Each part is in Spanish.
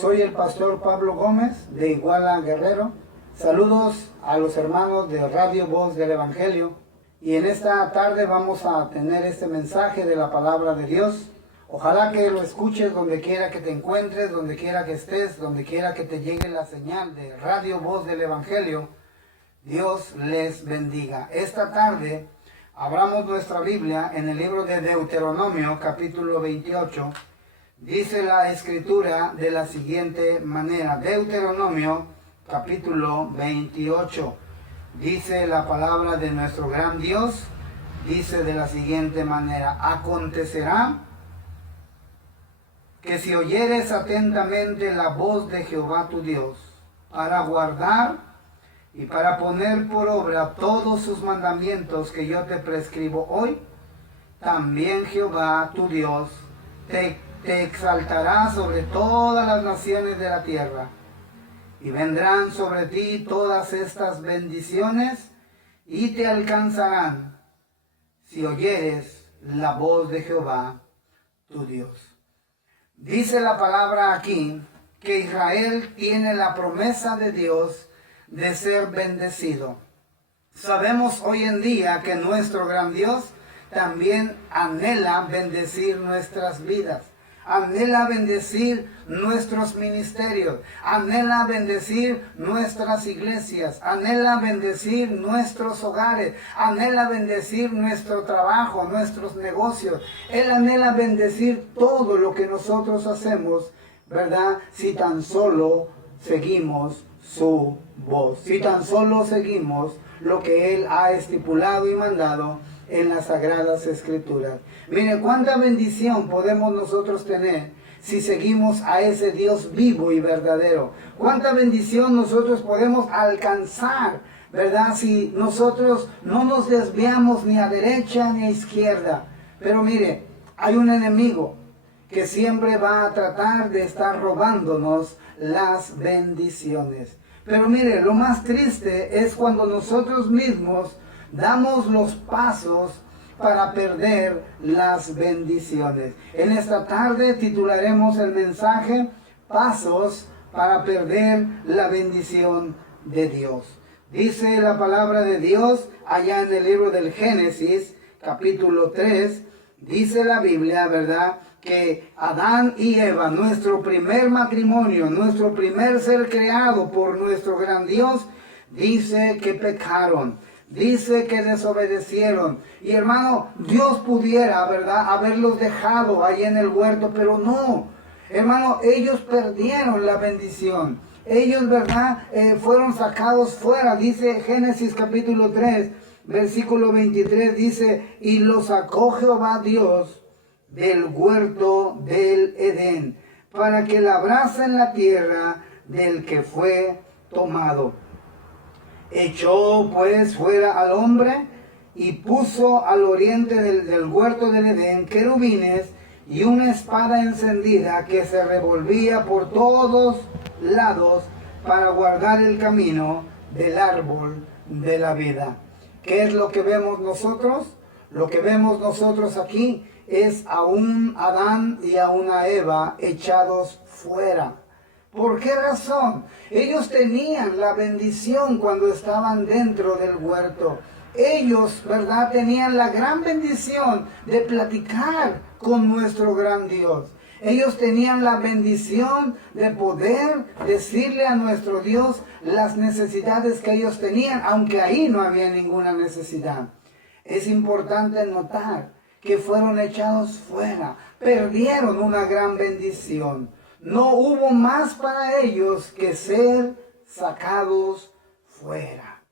Soy el pastor Pablo Gómez de Iguala, Guerrero. Saludos a los hermanos de Radio Voz del Evangelio. Y en esta tarde vamos a tener este mensaje de la palabra de Dios. Ojalá que lo escuches donde quiera que te encuentres, donde quiera que estés, donde quiera que te llegue la señal de Radio Voz del Evangelio. Dios les bendiga. Esta tarde abramos nuestra Biblia en el libro de Deuteronomio, capítulo 28. Dice la escritura de la siguiente manera. Deuteronomio, capítulo 28. Dice la palabra de nuestro gran Dios. Dice de la siguiente manera. Acontecerá que si oyeres atentamente la voz de Jehová tu Dios, para guardar y para poner por obra todos sus mandamientos que yo te prescribo hoy, también Jehová tu Dios te exaltará sobre todas las naciones de la tierra, y vendrán sobre ti todas estas bendiciones, y te alcanzarán si oyeres la voz de Jehová tu Dios. Dice la palabra aquí que Israel tiene la promesa de Dios de ser bendecido. Sabemos hoy en día que nuestro gran Dios también anhela bendecir nuestras vidas, anhela bendecir nuestros ministerios, anhela bendecir nuestras iglesias, anhela bendecir nuestros hogares, anhela bendecir nuestro trabajo, nuestros negocios. Él anhela bendecir todo lo que nosotros hacemos, ¿verdad? Si tan solo seguimos su voz, si tan solo seguimos lo que Él ha estipulado y mandado en las Sagradas Escrituras. Miren cuánta bendición podemos nosotros tener si seguimos a ese Dios vivo y verdadero. Cuánta bendición nosotros podemos alcanzar, ¿verdad? Si nosotros no nos desviamos ni a derecha ni a izquierda. Pero mire, hay un enemigo que siempre va a tratar de estar robándonos las bendiciones. Pero mire, lo más triste es cuando nosotros mismos damos los pasos para perder las bendiciones. En esta tarde titularemos el mensaje Pasos para perder la bendición de Dios. Dice la palabra de Dios allá en el libro del Génesis, capítulo 3, dice la Biblia, ¿verdad?, que Adán y Eva, nuestro primer matrimonio, nuestro primer ser creado por nuestro gran Dios, dice que pecaron. Dice que desobedecieron. Y hermano, Dios pudiera, ¿verdad?, haberlos dejado ahí en el huerto, pero no. Hermano, ellos perdieron la bendición. Ellos, ¿verdad?, fueron sacados fuera. Dice Génesis capítulo 3, versículo 23, dice, y los sacó Jehová Dios del huerto del Edén, para que labrasen la tierra del que fue tomado. Echó pues fuera al hombre y puso al oriente del huerto del Edén querubines y una espada encendida que se revolvía por todos lados para guardar el camino del árbol de la vida. ¿Qué es lo que vemos nosotros? Lo que vemos nosotros aquí es a un Adán y a una Eva echados fuera. ¿Por qué razón? Ellos tenían la bendición cuando estaban dentro del huerto. Ellos, ¿verdad?, tenían la gran bendición de platicar con nuestro gran Dios. Ellos tenían la bendición de poder decirle a nuestro Dios las necesidades que ellos tenían, aunque ahí no había ninguna necesidad. Es importante notar que fueron echados fuera, perdieron una gran bendición. No hubo más para ellos que ser sacados fuera.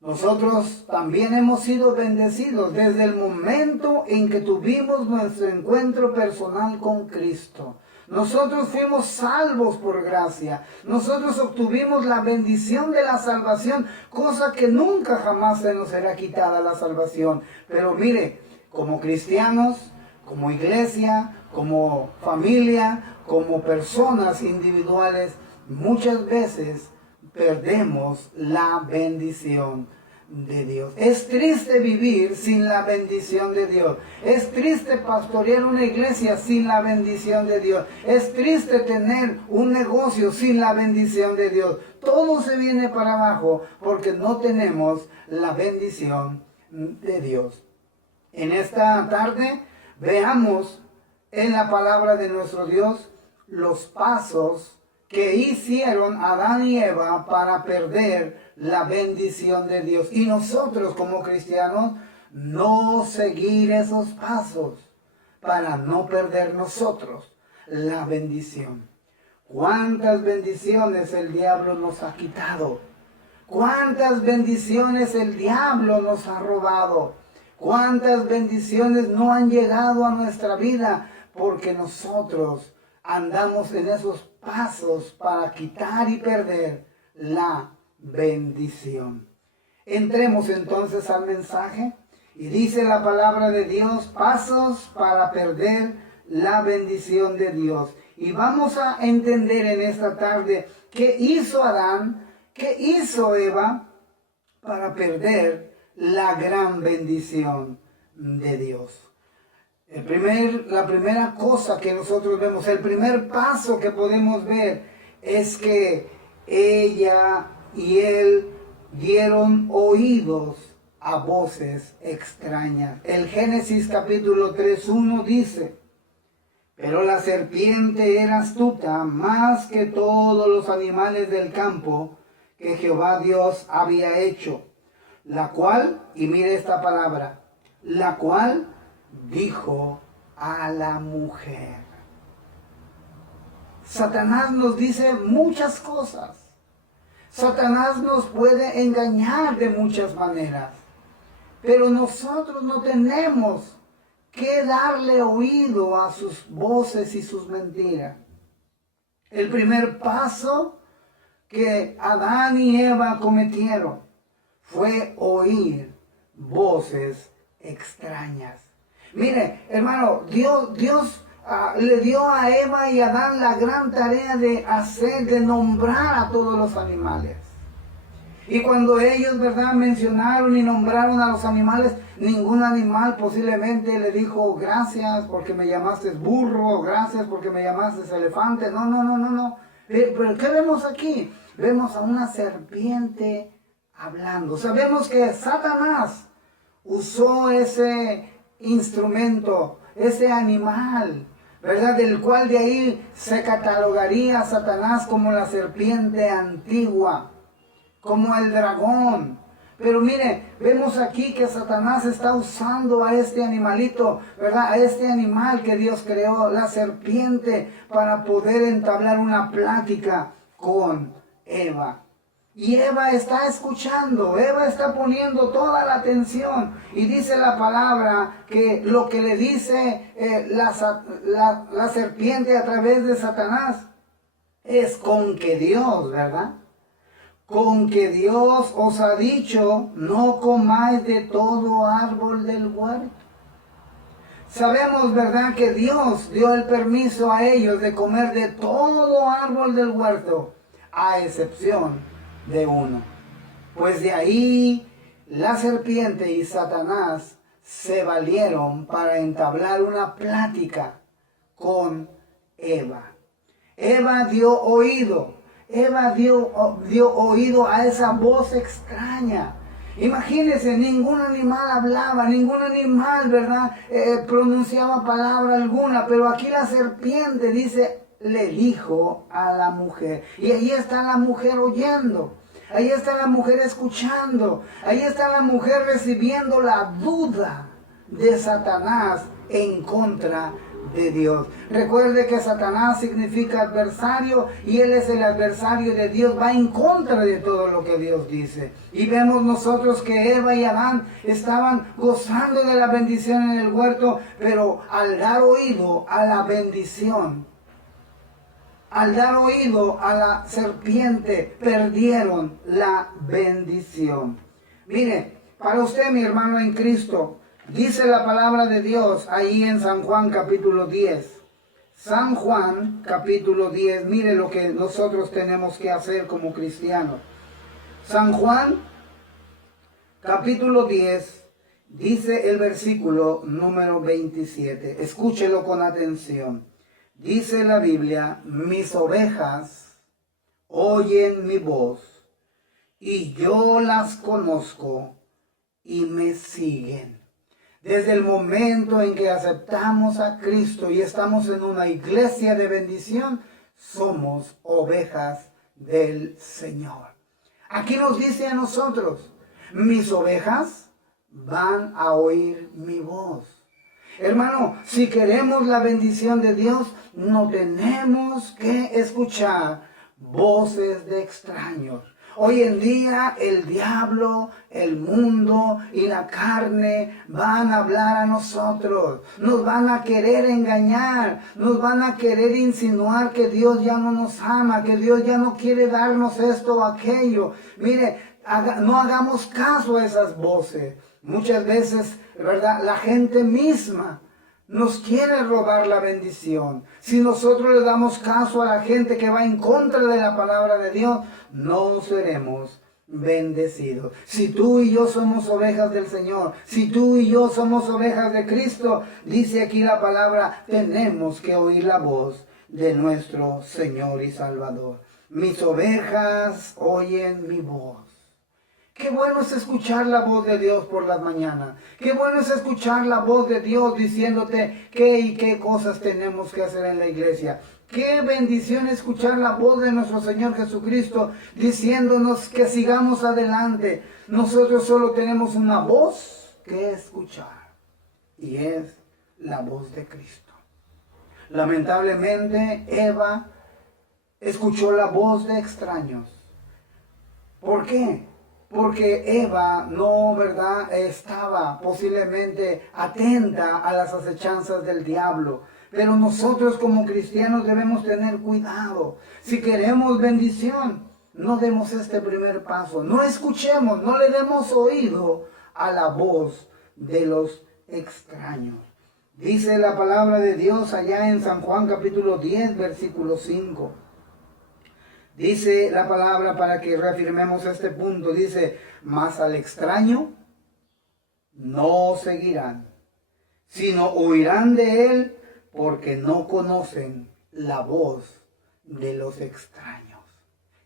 Nosotros también hemos sido bendecidos desde el momento en que tuvimos nuestro encuentro personal con Cristo. Nosotros fuimos salvos por gracia. Nosotros obtuvimos la bendición de la salvación, cosa que nunca jamás se nos será quitada la salvación. Pero mire, como cristianos, como iglesia, como familia, como personas individuales, muchas veces perdemos la bendición. de Dios. Es triste vivir sin la bendición de Dios. Es triste pastorear una iglesia sin la bendición de Dios. Es triste tener un negocio sin la bendición de Dios. Todo se viene para abajo porque no tenemos la bendición de Dios. En esta tarde veamos en la palabra de nuestro Dios los pasos que hicieron Adán y Eva para perder la bendición de Dios. Y nosotros como cristianos no seguir esos pasos para no perder nosotros la bendición. ¿Cuántas bendiciones el diablo nos ha quitado? ¿Cuántas bendiciones el diablo nos ha robado? ¿Cuántas bendiciones no han llegado a nuestra vida porque nosotros andamos en esos pasos para quitar y perder la bendición? Entremos entonces al mensaje y dice la palabra de Dios, pasos para perder la bendición de Dios. Y vamos a entender en esta tarde qué hizo Adán, qué hizo Eva para perder la gran bendición de Dios. La primera cosa que nosotros vemos, el primer paso que podemos ver es que ella y él dieron oídos a voces extrañas. El Génesis capítulo 3:1 dice, pero la serpiente era astuta más que todos los animales del campo que Jehová Dios había hecho, la cual, y mire esta palabra, la cual dijo a la mujer. Satanás nos dice muchas cosas. Satanás nos puede engañar de muchas maneras. Pero nosotros no tenemos que darle oído a sus voces y sus mentiras. El primer paso que Adán y Eva cometieron fue oír voces extrañas. Mire, hermano, Dios le dio a Eva y a Adán la gran tarea de nombrar a todos los animales. Y cuando ellos, ¿verdad?, mencionaron y nombraron a los animales, ningún animal posiblemente le dijo, gracias porque me llamaste burro, gracias porque me llamaste elefante. No. Pero ¿qué vemos aquí? Vemos a una serpiente hablando. Sabemos que Satanás usó ese instrumento, ese animal, ¿verdad? Del cual de ahí se catalogaría a Satanás como la serpiente antigua, como el dragón. Pero mire, vemos aquí que Satanás está usando a este animalito, ¿verdad? A este animal que Dios creó, la serpiente, para poder entablar una plática con Eva. Y Eva está escuchando, Eva está poniendo toda la atención. Y dice la palabra que lo que le dice la serpiente a través de Satanás es con que Dios, ¿verdad? Con que Dios os ha dicho, no comáis de todo árbol del huerto. Sabemos, ¿verdad?, que Dios dio el permiso a ellos de comer de todo árbol del huerto, a excepción de uno. Pues de ahí la serpiente y Satanás se valieron para entablar una plática con Eva. Eva dio oído a esa voz extraña. Imagínense, ningún animal hablaba, ningún animal, ¿verdad?, pronunciaba palabra alguna, pero aquí la serpiente dice, le dijo a la mujer. Y ahí está la mujer oyendo, ahí está la mujer escuchando, ahí está la mujer recibiendo la duda de Satanás en contra de Dios. Recuerde que Satanás significa adversario y él es el adversario de Dios, va en contra de todo lo que Dios dice. Y vemos nosotros que Eva y Adán estaban gozando de la bendición en el huerto, pero al dar oído a la bendición, al dar oído a la serpiente, perdieron la bendición. Mire, para usted, mi hermano en Cristo, dice la palabra de Dios ahí en San Juan capítulo 10. San Juan capítulo 10, mire lo que nosotros tenemos que hacer como cristianos. San Juan capítulo 10, dice el versículo número 27. Escúchelo con atención. Dice la Biblia: mis ovejas oyen mi voz, y yo las conozco y me siguen. Desde el momento en que aceptamos a Cristo y estamos en una iglesia de bendición, somos ovejas del Señor. Aquí nos dice a nosotros: mis ovejas van a oír mi voz. Hermano, si queremos la bendición de Dios, no tenemos que escuchar voces de extraños. Hoy en día el diablo, el mundo y la carne van a hablar a nosotros. Nos van a querer engañar, nos van a querer insinuar que Dios ya no nos ama, que Dios ya no quiere darnos esto o aquello. Mire, no hagamos caso a esas voces. Muchas veces, ¿verdad?, la gente misma nos quiere robar la bendición. Si nosotros le damos caso a la gente que va en contra de la palabra de Dios, no seremos bendecidos. Si tú y yo somos ovejas del Señor, si tú y yo somos ovejas de Cristo, dice aquí la palabra, tenemos que oír la voz de nuestro Señor y Salvador. Mis ovejas oyen mi voz. Qué bueno es escuchar la voz de Dios por las mañanas. Qué bueno es escuchar la voz de Dios diciéndote qué y qué cosas tenemos que hacer en la iglesia. Qué bendición escuchar la voz de nuestro Señor Jesucristo diciéndonos que sigamos adelante. Nosotros solo tenemos una voz que escuchar, y es la voz de Cristo. Lamentablemente, Eva escuchó la voz de extraños. ¿Por qué? Porque Eva no, ¿verdad?, estaba posiblemente atenta a las acechanzas del diablo. Pero nosotros como cristianos debemos tener cuidado. Si queremos bendición, no demos este primer paso. No escuchemos, no le demos oído a la voz de los extraños. Dice la palabra de Dios allá en San Juan capítulo 10, versículo 5. Dice la palabra, para que reafirmemos este punto, dice: mas al extraño no seguirán, sino huirán de él, porque no conocen la voz de los extraños.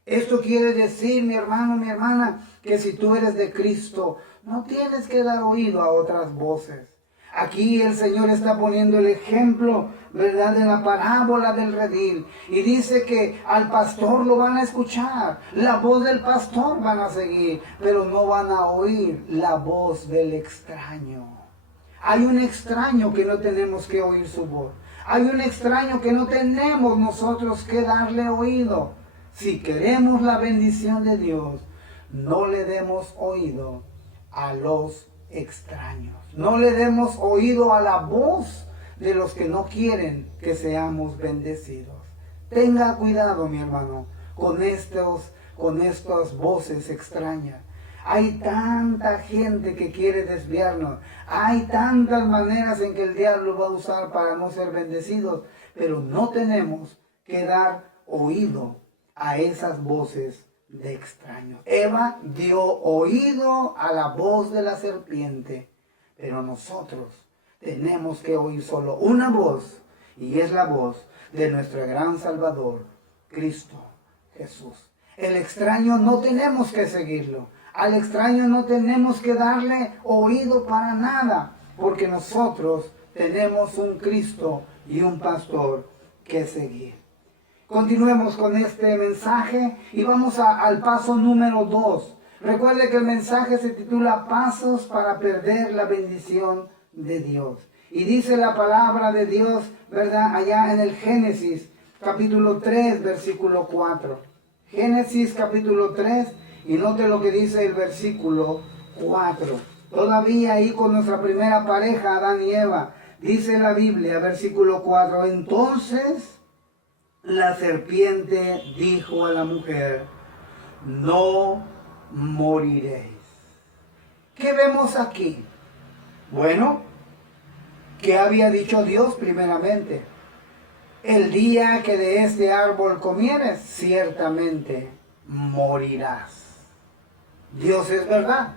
Esto quiere decir, mi hermano, mi hermana, que si tú eres de Cristo, no tienes que dar oído a otras voces. Aquí el Señor está poniendo el ejemplo, ¿verdad?, de la parábola del redil. Y dice que al pastor lo van a escuchar, la voz del pastor van a seguir, pero no van a oír la voz del extraño. Hay un extraño que no tenemos que oír su voz. Hay un extraño que no tenemos nosotros que darle oído. Si queremos la bendición de Dios, no le demos oído a los extraños. No le demos oído a la voz de los que no quieren que seamos bendecidos. Tenga cuidado, mi hermano, con estas voces extrañas. Hay tanta gente que quiere desviarnos. Hay tantas maneras en que el diablo va a usar para no ser bendecidos. Pero no tenemos que dar oído a esas voces de extraños. Eva dio oído a la voz de la serpiente. Pero nosotros tenemos que oír solo una voz. Y es la voz de nuestro gran Salvador, Cristo Jesús. El extraño no tenemos que seguirlo. Al extraño no tenemos que darle oído para nada, porque nosotros tenemos un Cristo y un pastor que seguir. Continuemos con este mensaje y vamos al paso número 2. Recuerde que el mensaje se titula Pasos para perder la bendición de Dios. Y dice la palabra de Dios, ¿verdad?, allá en el Génesis capítulo 3, versículo 4. Génesis capítulo 3. Y note lo que dice el versículo 4. Todavía ahí con nuestra primera pareja, Adán y Eva. Dice la Biblia, versículo 4. Entonces la serpiente dijo a la mujer: no moriréis. ¿Qué vemos aquí? Bueno, ¿qué había dicho Dios primeramente? El día que de este árbol comieres, ciertamente morirás. Dios es verdad.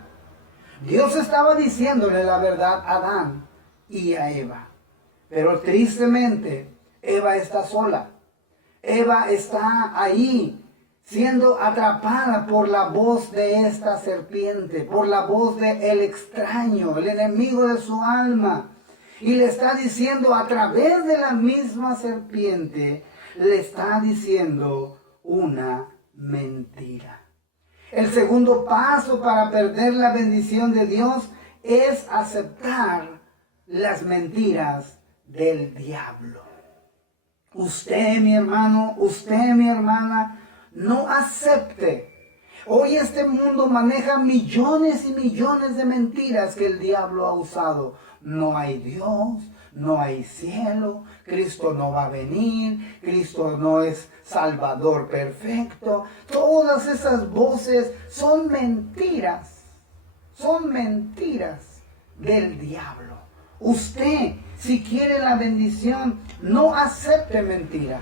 Dios estaba diciéndole la verdad a Adán y a Eva. Pero tristemente, Eva está sola. Eva está ahí siendo atrapada por la voz de esta serpiente, por la voz del extraño, el enemigo de su alma. Y le está diciendo a través de la misma serpiente, le está diciendo una mentira. El segundo paso para perder la bendición de Dios es aceptar las mentiras del diablo. Usted, mi hermano, usted, mi hermana, no acepte. Hoy este mundo maneja millones y millones de mentiras que el diablo ha usado. No hay Dios, no hay cielo, Cristo no va a venir, Cristo no es Salvador perfecto. Todas esas voces son mentiras del diablo. Usted, si quiere la bendición, no acepte mentiras.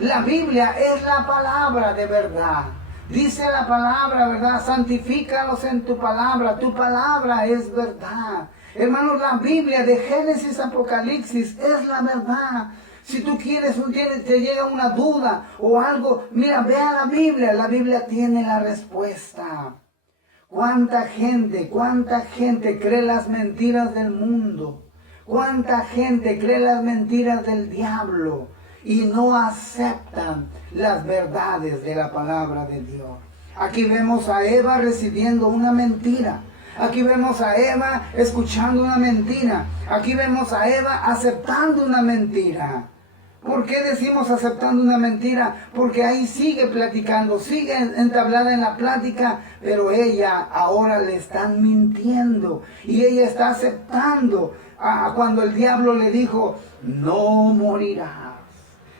La Biblia es la palabra de verdad. Dice la palabra, ¿verdad? Santifícalos en tu palabra es verdad. Hermanos, la Biblia de Génesis a Apocalipsis es la verdad. Si tú quieres, te llega una duda o algo, mira, ve a la Biblia tiene la respuesta. ¿Cuánta gente cree las mentiras del mundo? ¿Cuánta gente cree las mentiras del diablo? Y no aceptan las verdades de la palabra de Dios. Aquí vemos a Eva recibiendo una mentira. Aquí vemos a Eva escuchando una mentira. Aquí vemos a Eva aceptando una mentira. ¿Por qué decimos aceptando una mentira? Porque ahí sigue platicando, sigue entablada en la plática, pero ella ahora le están mintiendo. Y ella está aceptando cuando el diablo le dijo, no morirás.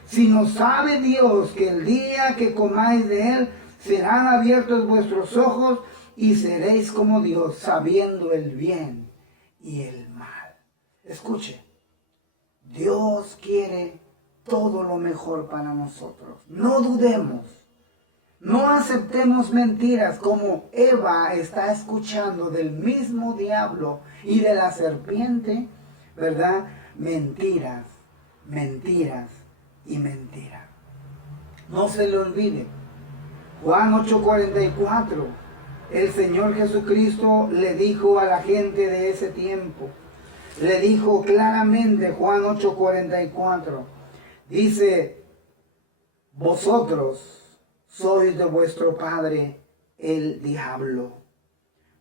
Sino sabe Dios que el día que comáis de él, serán abiertos vuestros ojos y seréis como Dios, sabiendo el bien y el mal. Escuche, Dios quiere todo lo mejor para nosotros. No dudemos, no aceptemos mentiras como Eva está escuchando del mismo diablo y de la serpiente, ¿verdad? Mentiras y mentiras. No se le olvide, Juan 8:44, el Señor Jesucristo le dijo a la gente de ese tiempo, le dijo claramente, Juan 8:44, dice, vosotros sois de vuestro padre el diablo,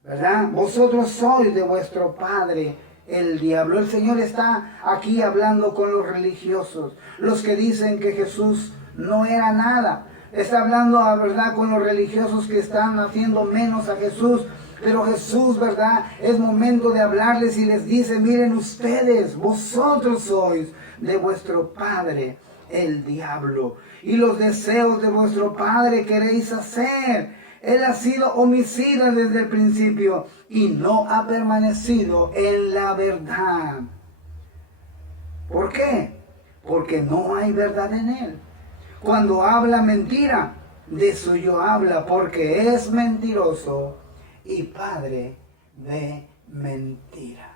¿verdad? Vosotros sois de vuestro padre el diablo. El Señor está aquí hablando con los religiosos, los que dicen que Jesús no era nada. Está hablando, ¿verdad?, con los religiosos que están haciendo menos a Jesús. Pero Jesús, ¿verdad?, es momento de hablarles y les dice, miren ustedes, vosotros sois de vuestro padre el diablo, y los deseos de vuestro padre queréis hacer. Él ha sido homicida desde el principio y no ha permanecido en la verdad. ¿Por qué? Porque no hay verdad en él. Cuando habla mentira, de suyo habla, porque es mentiroso y padre de mentira.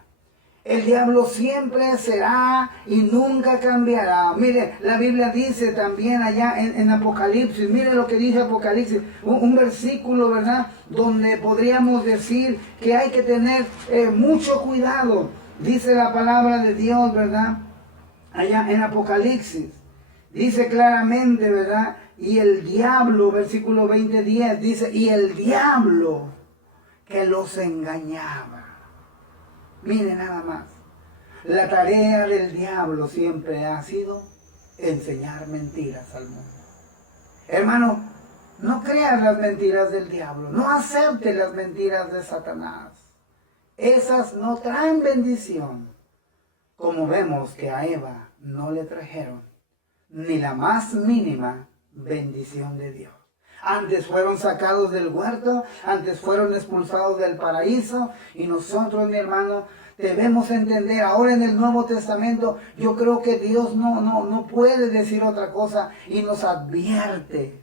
El diablo siempre será y nunca cambiará. Mire, la Biblia dice también allá en Apocalipsis, mire lo que dice Apocalipsis, un versículo, ¿verdad?, donde podríamos decir que hay que tener mucho cuidado. Dice la palabra de Dios, ¿verdad?, allá en Apocalipsis. Dice claramente, ¿verdad?, y el diablo, versículo 20:10, dice, y el diablo que los engañaba. Mire nada más, la tarea del diablo siempre ha sido enseñar mentiras al mundo. Hermano, no creas las mentiras del diablo, no aceptes las mentiras de Satanás. Esas no traen bendición, como vemos que a Eva no le trajeron ni la más mínima bendición de Dios. Antes fueron sacados del huerto, antes fueron expulsados del paraíso, y nosotros, mi hermano, debemos entender, ahora en el Nuevo Testamento, yo creo que Dios no puede decir otra cosa y nos advierte.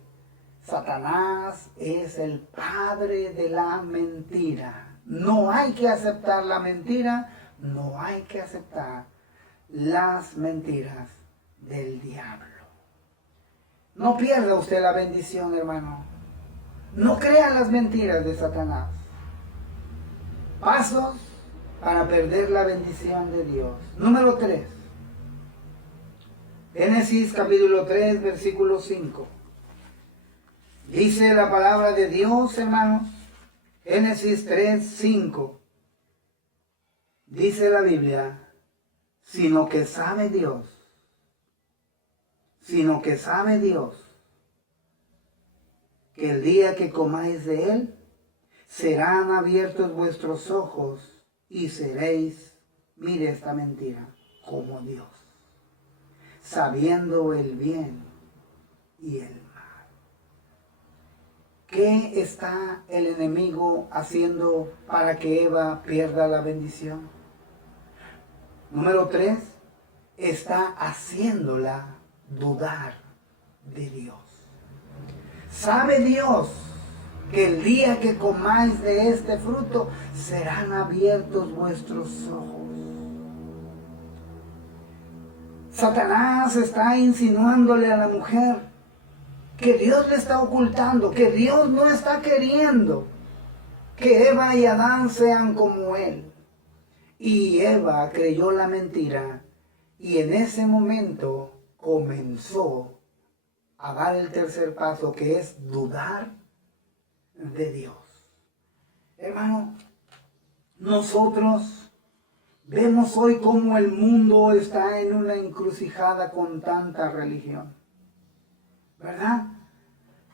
Satanás es el padre de la mentira. No hay que aceptar la mentira, no hay que aceptar las mentiras del diablo. No pierda usted la bendición, hermano. No crea las mentiras de Satanás. Pasos para perder la bendición de Dios. Número 3. Génesis capítulo 3, versículo 5. Dice la palabra de Dios, hermanos. Génesis 3, 5. Dice la Biblia, sino que sabe Dios, que el día que comáis de él, serán abiertos vuestros ojos y seréis, mire esta mentira, como Dios, sabiendo el bien y el mal. ¿Qué está el enemigo haciendo para que Eva pierda la bendición? Número 3, está haciéndola dudar de Dios. ¿Sabe Dios que el día que comáis de este fruto serán abiertos vuestros ojos? Satanás está insinuándole a la mujer que Dios le está ocultando, que Dios no está queriendo que Eva y Adán sean como él. Y Eva creyó la mentira y en ese momento comenzó a dar el tercer paso, que es dudar de Dios. Hermano, nosotros vemos hoy cómo el mundo está en una encrucijada con tanta religión, ¿verdad?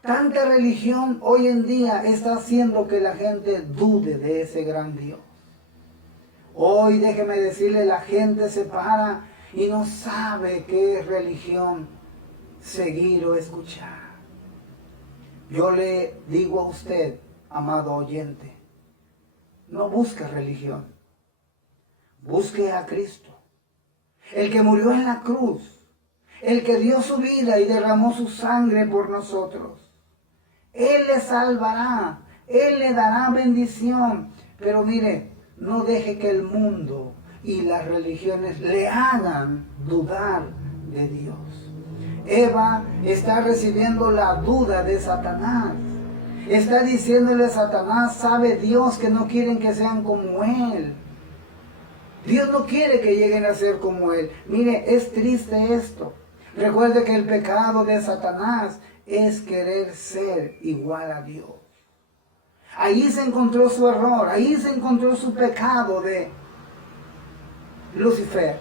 Tanta religión hoy en día está haciendo que la gente dude de ese gran Dios. Hoy, déjeme decirle, la gente se para y no sabe qué religión seguir o escuchar. Yo le digo a usted, amado oyente, no busque religión, busque a Cristo, el que murió en la cruz, el que dio su vida y derramó su sangre por nosotros. Él le salvará, Él le dará bendición, pero mire, no deje que el mundo y las religiones le hagan dudar de Dios. Eva está recibiendo la duda de Satanás. Está diciéndole a Satanás, sabe Dios que no quieren que sean como Él. Dios no quiere que lleguen a ser como Él. Mire, es triste esto. Recuerde que el pecado de Satanás es querer ser igual a Dios. Ahí se encontró su error, ahí se encontró su pecado de Lucifer,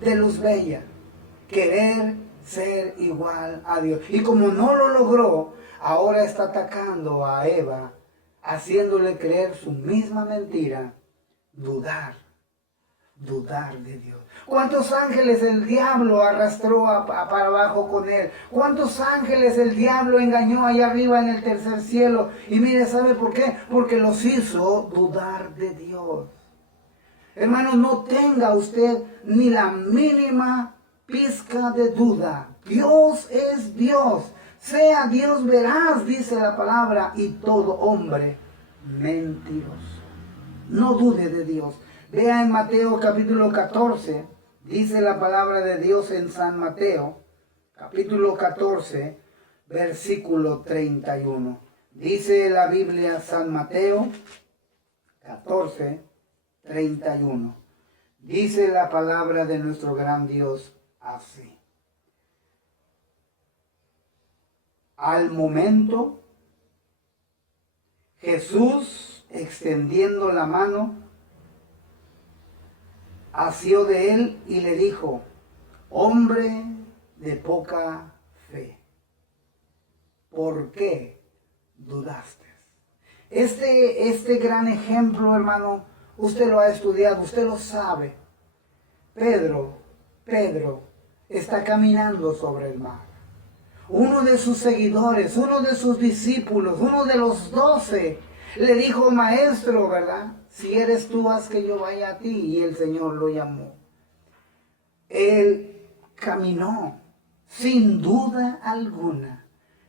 de Luz Bella, querer ser igual a Dios. Y como no lo logró, ahora está atacando a Eva, haciéndole creer su misma mentira, dudar de Dios. ¿Cuántos ángeles el diablo arrastró para abajo con él? ¿Cuántos ángeles el diablo engañó allá arriba en el tercer cielo? Y mire, ¿sabe por qué? Porque los hizo dudar de Dios. Hermano, no tenga usted ni la mínima pizca de duda. Dios es Dios. Sea Dios veraz, dice la palabra, y todo hombre mentiroso. No dude de Dios. Vea en Mateo capítulo 14, dice la palabra de Dios en San Mateo, capítulo 14, versículo 31. Dice la Biblia, San Mateo 14, 31. Dice la palabra de nuestro gran Dios así. Al momento, Jesús, extendiendo la mano, asió de él y le dijo, hombre de poca fe, ¿por qué dudaste? Este gran ejemplo, hermano, usted lo ha estudiado, usted lo sabe. Pedro está caminando sobre el mar. Uno de sus seguidores, uno de sus discípulos, uno de los 12, le dijo, maestro, ¿verdad? Si eres tú, haz que yo vaya a ti. Y el Señor lo llamó. Él caminó sin duda alguna.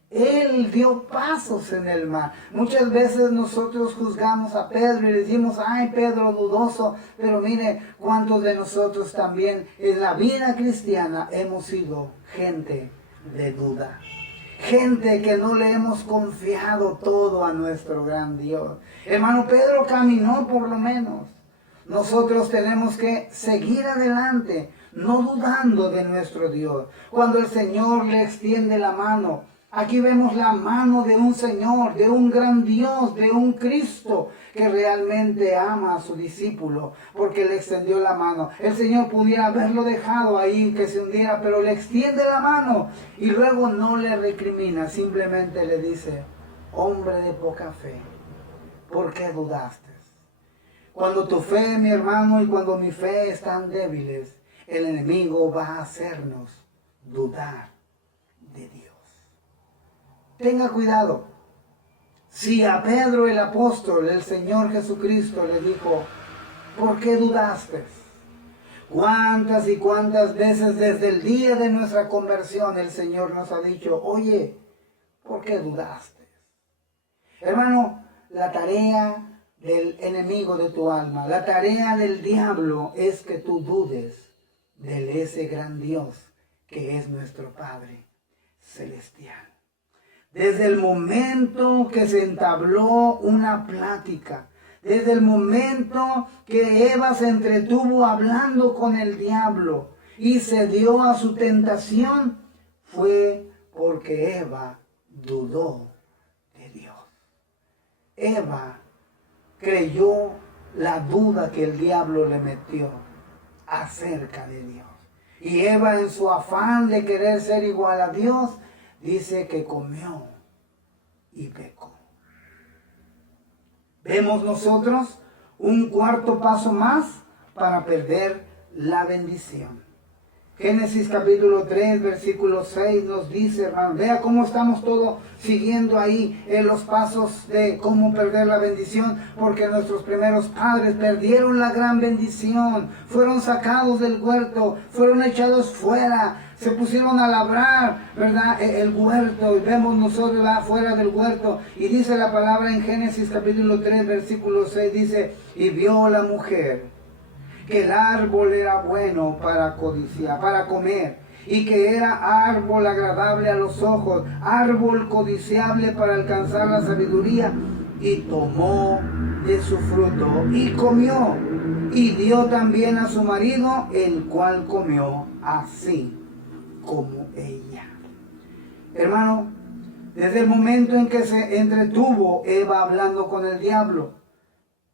Él dio pasos en el mar. Muchas veces nosotros juzgamos a Pedro y le decimos, ay, Pedro dudoso, pero mire cuántos de nosotros también en la vida cristiana hemos sido gente de duda. Gente que no le hemos confiado todo a nuestro gran Dios. Hermano, Pedro caminó por lo menos. Nosotros tenemos que seguir adelante, no dudando de nuestro Dios. Cuando el Señor le extiende la mano, aquí vemos la mano de un Señor, de un gran Dios, de un Cristo que realmente ama a su discípulo porque le extendió la mano. El Señor pudiera haberlo dejado ahí que se hundiera, pero le extiende la mano y luego no le recrimina, simplemente le dice, hombre de poca fe, ¿por qué dudaste? Cuando tu fe, mi hermano, y cuando mi fe están débiles, el enemigo va a hacernos dudar de Dios. Tenga cuidado. Si a Pedro el apóstol, el Señor Jesucristo le dijo, ¿por qué dudaste? ¿Cuántas y cuántas veces desde el día de nuestra conversión el Señor nos ha dicho, oye, ¿por qué dudaste? Hermano, la tarea del enemigo de tu alma, la tarea del diablo es que tú dudes de ese gran Dios que es nuestro Padre Celestial. Desde el momento que se entabló una plática, desde el momento que Eva se entretuvo hablando con el diablo y se dio a su tentación, fue porque Eva dudó de Dios. Eva creyó la duda que el diablo le metió acerca de Dios. Y Eva, en su afán de querer ser igual a Dios, dice que comió y pecó. Vemos nosotros un cuarto paso más para perder la bendición. Génesis capítulo 3, versículo 6 nos dice, hermano, vea cómo estamos todos siguiendo ahí en los pasos de cómo perder la bendición, porque nuestros primeros padres perdieron la gran bendición, fueron sacados del huerto, fueron echados fuera, se pusieron a labrar, ¿verdad? El huerto, y vemos nosotros afuera del huerto, y dice la palabra en Génesis capítulo 3, versículo 6, dice, y vio la mujer que el árbol era bueno para codiciar, para comer, y que era árbol agradable a los ojos, árbol codiciable para alcanzar la sabiduría, y tomó de su fruto y comió, y dio también a su marido, el cual comió así como ella. Hermano, desde el momento en que se entretuvo Eva hablando con el diablo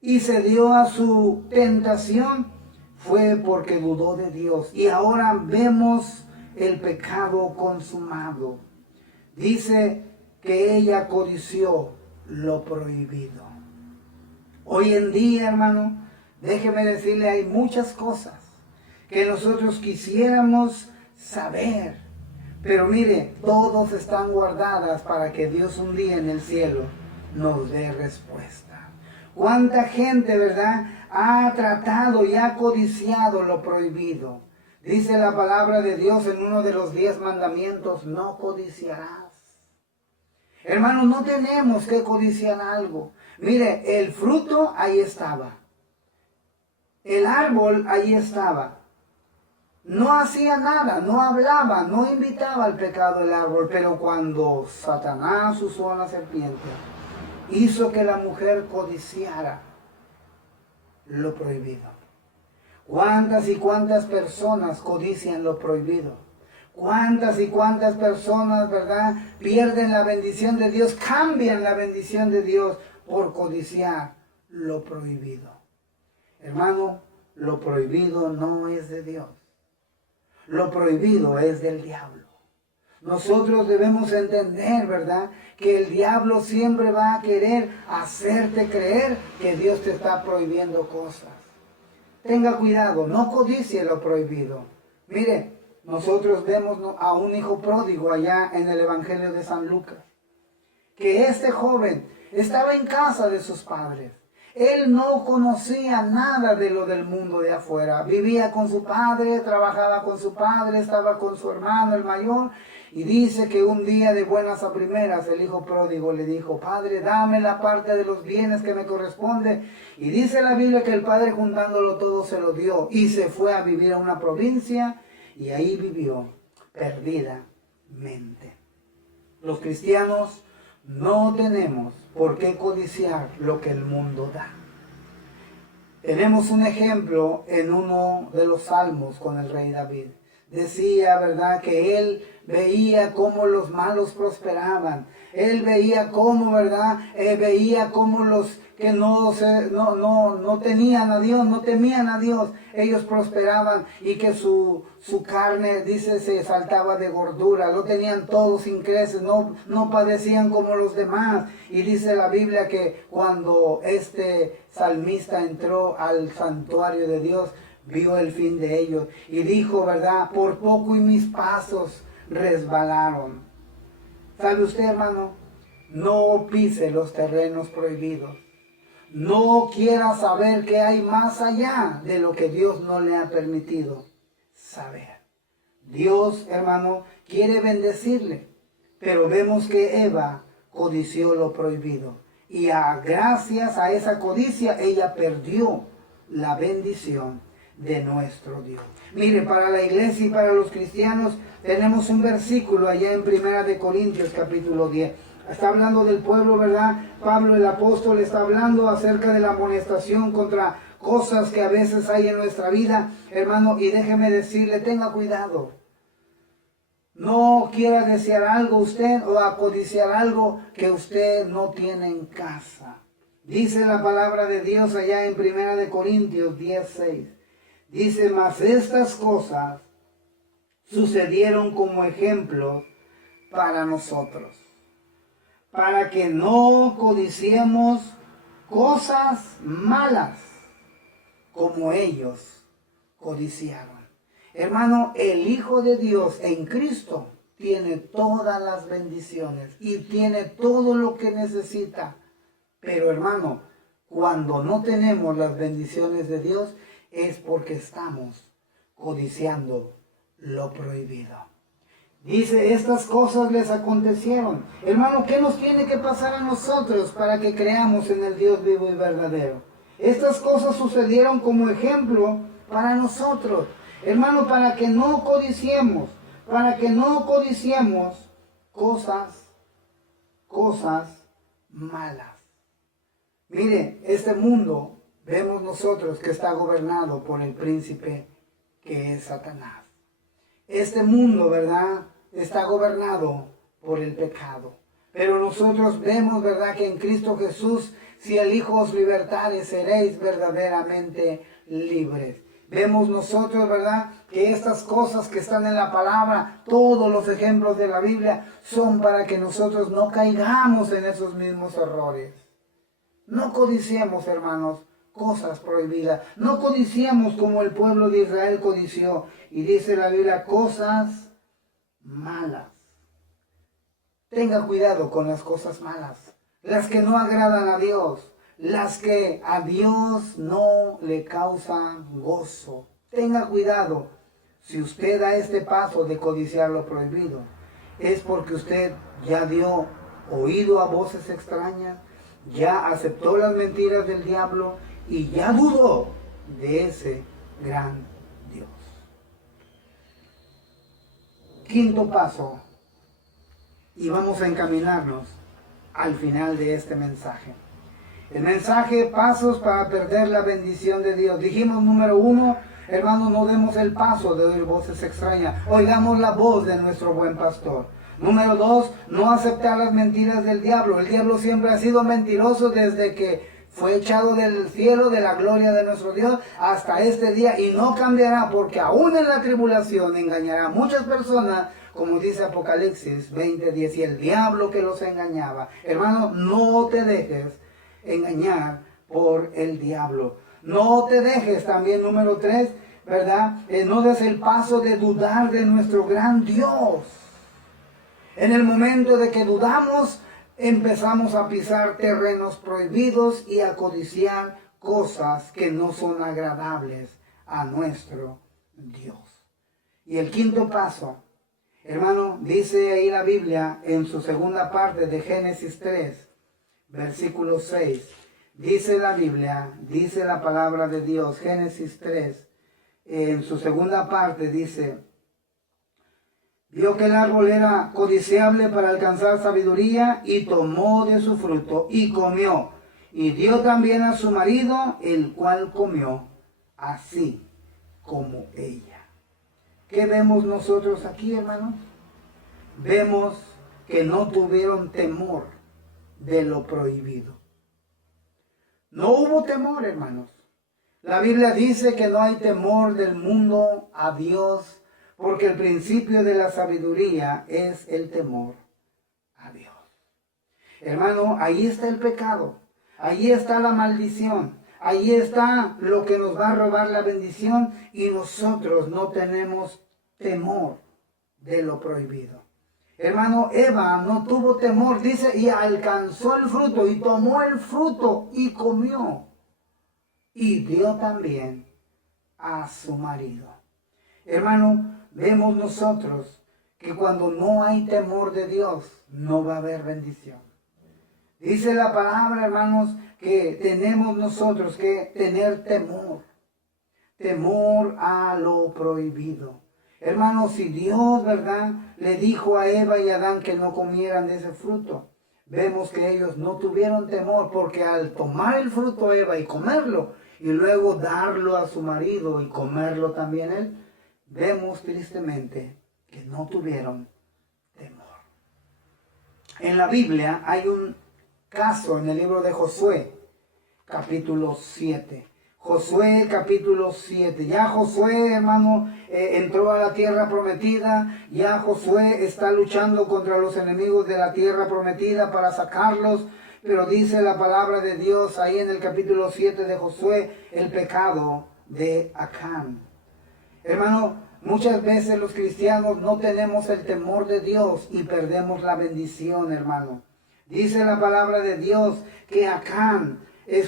y se dio a su tentación, fue porque dudó de Dios. Y ahora vemos el pecado consumado. Dice que ella codició lo prohibido. Hoy en día, hermano, déjeme decirle, hay muchas cosas que nosotros quisiéramos saber. Pero mire, todas están guardadas para que Dios un día en el cielo nos dé respuesta. ¿Cuánta gente, verdad, ha tratado y ha codiciado lo prohibido? Dice la palabra de Dios en uno de los 10 mandamientos, no codiciarás. Hermanos, no tenemos que codiciar algo. Mire, el fruto ahí estaba. El árbol ahí estaba. No hacía nada, no hablaba, no invitaba al pecado el árbol, pero cuando Satanás usó a la serpiente, hizo que la mujer codiciara lo prohibido. ¿Cuántas y cuántas personas codician lo prohibido? ¿Cuántas y cuántas personas, verdad, pierden la bendición de Dios, cambian la bendición de Dios por codiciar lo prohibido? Hermano, lo prohibido no es de Dios. Lo prohibido es del diablo. Nosotros debemos entender, ¿verdad?, que el diablo siempre va a querer hacerte creer que Dios te está prohibiendo cosas. Tenga cuidado, no codicie lo prohibido. Mire, nosotros vemos a un hijo pródigo allá en el Evangelio de San Lucas, que este joven estaba en casa de sus padres. Él no conocía nada de lo del mundo de afuera. Vivía con su padre, trabajaba con su padre, estaba con su hermano, el mayor. Y dice que un día de buenas a primeras el hijo pródigo le dijo: Padre, dame la parte de los bienes que me corresponde. Y dice la Biblia que el padre, juntándolo todo, se lo dio. Y se fue a vivir a una provincia y ahí vivió perdidamente. Los cristianos no tenemos por qué codiciar lo que el mundo da. Tenemos un ejemplo en uno de los salmos con el rey David. Decía, ¿verdad?, que él veía cómo los malos prosperaban. Él veía cómo, ¿verdad?, veía cómo los que no tenían a Dios, no temían a Dios, ellos prosperaban, y que su carne, dice, se saltaba de gordura, lo tenían todo sin creces, no padecían como los demás. Y dice la Biblia que cuando este salmista entró al santuario de Dios, vio el fin de ellos y dijo, ¿verdad?, por poco y mis pasos resbalaron. ¿Sabe usted, hermano? No pise los terrenos prohibidos. No quiera saber que hay más allá de lo que Dios no le ha permitido saber. Dios, hermano, quiere bendecirle, pero vemos que Eva codició lo prohibido. Y gracias a esa codicia, ella perdió la bendición de nuestro Dios. Mire, para la iglesia y para los cristianos tenemos un versículo allá en 1 Corintios capítulo 10. Está hablando del pueblo, ¿verdad? Pablo el apóstol está hablando acerca de la amonestación contra cosas que a veces hay en nuestra vida, hermano, y déjeme decirle, tenga cuidado. No quiera desear algo usted o acodiciar algo que usted no tiene en casa. Dice la palabra de Dios allá en 1 Corintios 10:6. Dice, mas estas cosas sucedieron como ejemplo para nosotros, para que no codiciemos cosas malas como ellos codiciaron. Hermano, el Hijo de Dios en Cristo tiene todas las bendiciones y tiene todo lo que necesita. Pero, hermano, cuando no tenemos las bendiciones de Dios es porque estamos codiciando lo prohibido. Dice, estas cosas les acontecieron. Hermano, ¿qué nos tiene que pasar a nosotros para que creamos en el Dios vivo y verdadero? Estas cosas sucedieron como ejemplo para nosotros. Hermano, para que no codiciemos cosas malas. Mire, este mundo, vemos nosotros que está gobernado por el príncipe que es Satanás. Este mundo, ¿verdad?, está gobernado por el pecado. Pero nosotros vemos, ¿verdad?, que en Cristo Jesús, si el Hijo os libertare, seréis verdaderamente libres. Vemos nosotros, ¿verdad?, que estas cosas que están en la palabra, todos los ejemplos de la Biblia, son para que nosotros no caigamos en esos mismos errores. No codiciemos, hermanos, cosas prohibidas. No codiciemos como el pueblo de Israel codició. Y dice la Biblia, cosas malas. Tenga cuidado con las cosas malas, las que no agradan a Dios, las que a Dios no le causan gozo. Tenga cuidado. Si usted da este paso de codiciar lo prohibido, es porque usted ya dio oído a voces extrañas, ya aceptó las mentiras del diablo y ya dudó de ese gran Dios. Quinto paso, y vamos a encaminarnos al final de este mensaje. El mensaje, pasos para perder la bendición de Dios. Dijimos, número 1, hermano, no demos el paso de oír voces extrañas. Oigamos la voz de nuestro buen pastor. Número 2, no aceptar las mentiras del diablo. El diablo siempre ha sido mentiroso desde que fue echado del cielo, de la gloria de nuestro Dios, hasta este día, y no cambiará, porque aún en la tribulación engañará a muchas personas, como dice Apocalipsis 20:10, y el diablo que los engañaba. Hermano, no te dejes engañar por el diablo. No te dejes, también número 3, ¿verdad? No des el paso de dudar de nuestro gran Dios. En el momento de que dudamos, empezamos a pisar terrenos prohibidos y a codiciar cosas que no son agradables a nuestro Dios. Y el quinto paso, hermano, dice ahí la Biblia en su segunda parte de Génesis 3, versículo 6. Dice la Biblia, dice la palabra de Dios, Génesis 3, en su segunda parte dice: vio que el árbol era codiciable para alcanzar sabiduría y tomó de su fruto y comió. Y dio también a su marido, el cual comió, así como ella. ¿Qué vemos nosotros aquí, hermanos? Vemos que no tuvieron temor de lo prohibido. No hubo temor, hermanos. La Biblia dice que no hay temor del mundo a Dios, porque el principio de la sabiduría es el temor a Dios. Hermano, ahí está el pecado, ahí está la maldición, ahí está lo que nos va a robar la bendición y nosotros no tenemos temor de lo prohibido. Hermano, Eva no tuvo temor, dice, y alcanzó el fruto y tomó el fruto y comió. Y dio también a su marido. Hermano, vemos nosotros que cuando no hay temor de Dios, no va a haber bendición. Dice la palabra, hermanos, que tenemos nosotros que tener temor. Temor a lo prohibido. Hermanos, si Dios, ¿verdad?, le dijo a Eva y a Adán que no comieran de ese fruto, vemos que ellos no tuvieron temor, porque al tomar el fruto Eva y comerlo, y luego darlo a su marido y comerlo también él, vemos tristemente que no tuvieron temor. En la Biblia hay un caso en el libro de Josué, capítulo 7. Josué capítulo 7. Ya Josué, hermano, entró a la tierra prometida. Ya Josué está luchando contra los enemigos de la tierra prometida para sacarlos. Pero dice la palabra de Dios ahí en el capítulo 7 de Josué, el pecado de Acán. Hermano, muchas veces los cristianos no tenemos el temor de Dios y perdemos la bendición, hermano. Dice la palabra de Dios que Acán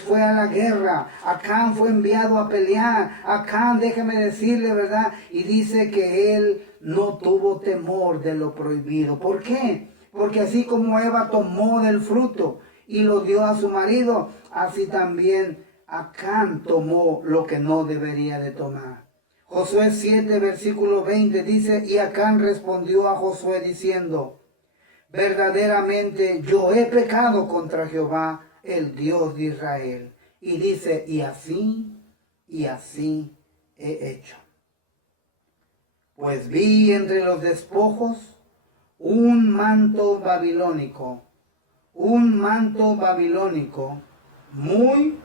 fue a la guerra, Acán fue enviado a pelear, Acán, déjeme decirle, ¿verdad? Y dice que él no tuvo temor de lo prohibido. ¿Por qué? Porque así como Eva tomó del fruto y lo dio a su marido, así también Acán tomó lo que no debería de tomar. Josué 7, versículo 20 dice: y Acán respondió a Josué diciendo: verdaderamente yo he pecado contra Jehová, el Dios de Israel. Y dice: y así he hecho. Pues vi entre los despojos un manto babilónico muy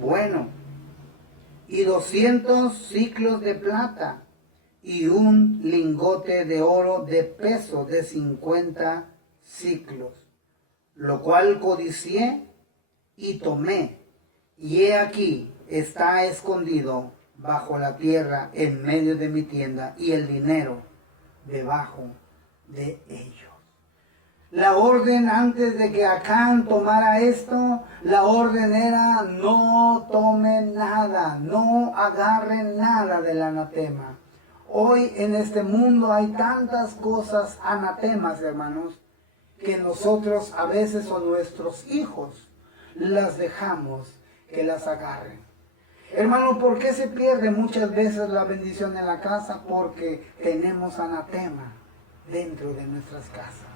bueno, y 200 siclos de plata, y un lingote de oro de peso de 50 siclos, lo cual codicié y tomé, y he aquí está escondido bajo la tierra en medio de mi tienda, y el dinero debajo de ellos. La orden antes de que Acán tomara esto, la orden era: no tomen nada, no agarren nada del anatema. Hoy en este mundo hay tantas cosas anatemas, hermanos, que nosotros a veces, o nuestros hijos, las dejamos que las agarren. Hermano, ¿por qué se pierde muchas veces la bendición en la casa? Porque tenemos anatema dentro de nuestras casas.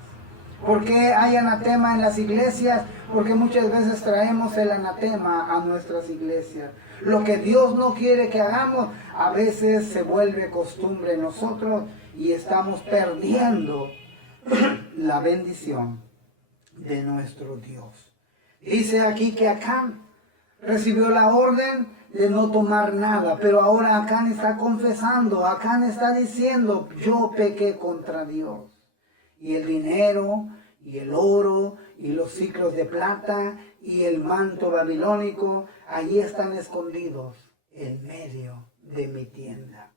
¿Por qué hay anatema en las iglesias? Porque muchas veces traemos el anatema a nuestras iglesias. Lo que Dios no quiere que hagamos, a veces se vuelve costumbre en nosotros y estamos perdiendo la bendición de nuestro Dios. Dice aquí que Acán recibió la orden de no tomar nada, pero ahora Acán está confesando, Acán está diciendo: yo pequé contra Dios. Y el dinero, y el oro, y los ciclos de plata, y el manto babilónico, allí están escondidos en medio de mi tienda.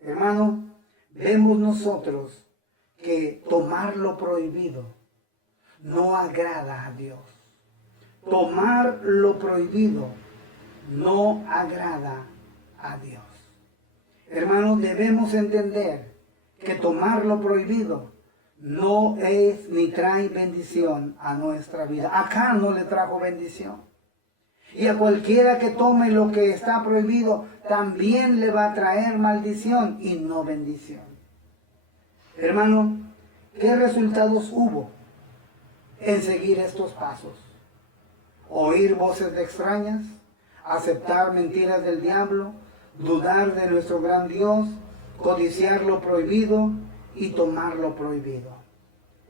Hermano, vemos nosotros que tomar lo prohibido no agrada a Dios. Tomar lo prohibido no agrada a Dios. Hermanos, debemos entender que tomar lo prohibido no es ni trae bendición a nuestra vida. Acá no le trajo bendición. Y a cualquiera que tome lo que está prohibido, también le va a traer maldición y no bendición. Hermano, ¿qué resultados hubo en seguir estos pasos? Oír voces de extrañas, aceptar mentiras del diablo, dudar de nuestro gran Dios, codiciar lo prohibido y tomar lo prohibido.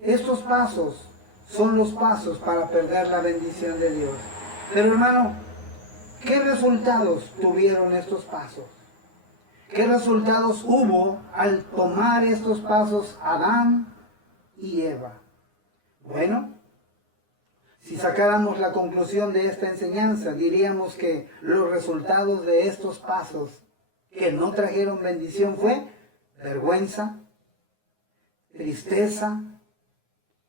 Estos pasos son los pasos para perder la bendición de Dios. Pero hermano, ¿qué resultados tuvieron estos pasos? ¿Qué resultados hubo al tomar estos pasos Adán y Eva? Bueno, si sacáramos la conclusión de esta enseñanza, diríamos que los resultados de estos pasos que no trajeron bendición fue vergüenza, tristeza,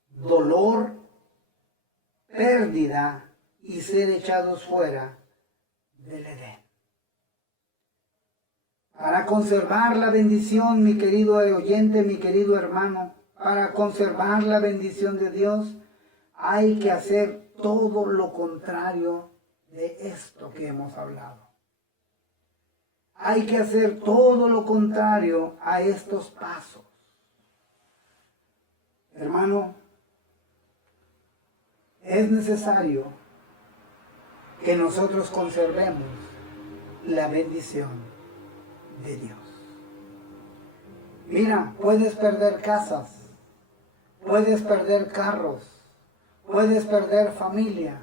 dolor, pérdida y ser echados fuera del Edén. Para conservar la bendición, mi querido oyente, mi querido hermano, para conservar la bendición de Dios, hay que hacer todo lo contrario de esto que hemos hablado. Hay que hacer todo lo contrario a estos pasos. Hermano, es necesario que nosotros conservemos la bendición de Dios. Mira, puedes perder casas, puedes perder carros, puedes perder familia,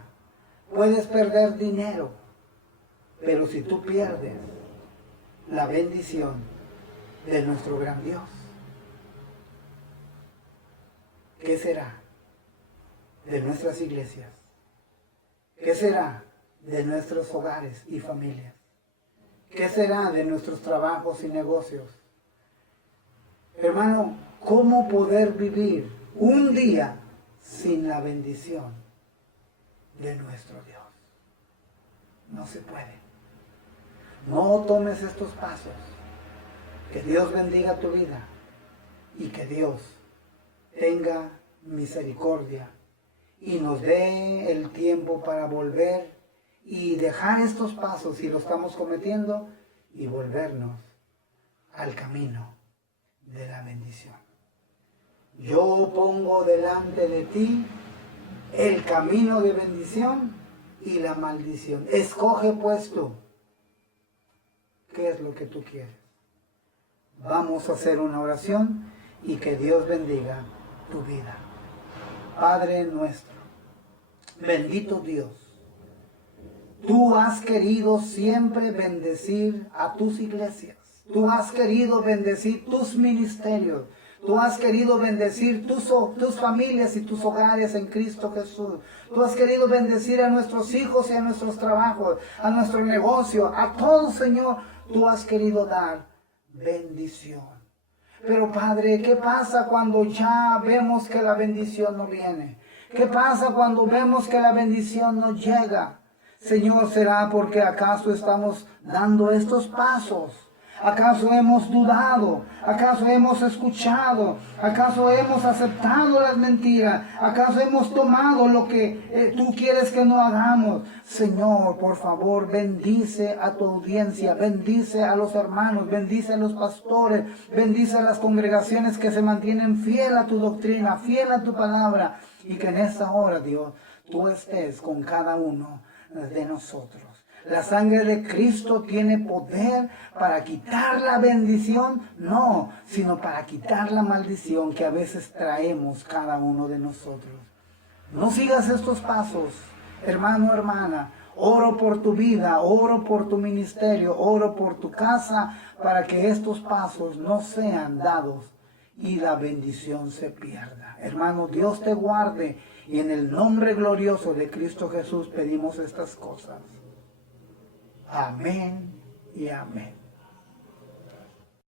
puedes perder dinero, pero si tú pierdes la bendición de nuestro gran Dios, ¿qué será de nuestras iglesias? ¿Qué será de nuestros hogares y familias? ¿Qué será de nuestros trabajos y negocios? Hermano, ¿cómo poder vivir un día sin la bendición de nuestro Dios? No se puede. No tomes estos pasos. Que Dios bendiga tu vida y que Dios tenga misericordia y nos dé el tiempo para volver y dejar estos pasos si lo estamos cometiendo y volvernos al camino de la bendición. Yo pongo delante de ti el camino de bendición y la maldición. Escoge pues tú qué es lo que tú quieres. Vamos a hacer una oración y que Dios bendiga tu vida. Padre nuestro, bendito Dios, tú has querido siempre bendecir a tus iglesias. Tú has querido bendecir tus ministerios. Tú has querido bendecir tus familias y tus hogares en Cristo Jesús. Tú has querido bendecir a nuestros hijos y a nuestros trabajos, a nuestro negocio, a todo, Señor. Tú has querido dar bendición. Pero Padre, ¿qué pasa cuando ya vemos que la bendición no viene? ¿Qué pasa cuando vemos que la bendición no llega? Señor, ¿será porque acaso estamos dando estos pasos? ¿Acaso hemos dudado? ¿Acaso hemos escuchado? ¿Acaso hemos aceptado las mentiras? ¿Acaso hemos tomado lo que tú quieres que no hagamos? Señor, por favor, bendice a tu audiencia, bendice a los hermanos, bendice a los pastores, bendice a las congregaciones que se mantienen fiel a tu doctrina, fiel a tu palabra, y que en esta hora, Dios, tú estés con cada uno de nosotros. ¿La sangre de Cristo tiene poder para quitar la bendición? No, sino para quitar la maldición que a veces traemos cada uno de nosotros. No sigas estos pasos, hermano, hermana. Oro por tu vida, oro por tu ministerio, oro por tu casa, para que estos pasos no sean dados y la bendición se pierda. Hermano, Dios te guarde, y en el nombre glorioso de Cristo Jesús pedimos estas cosas. Amén y amén.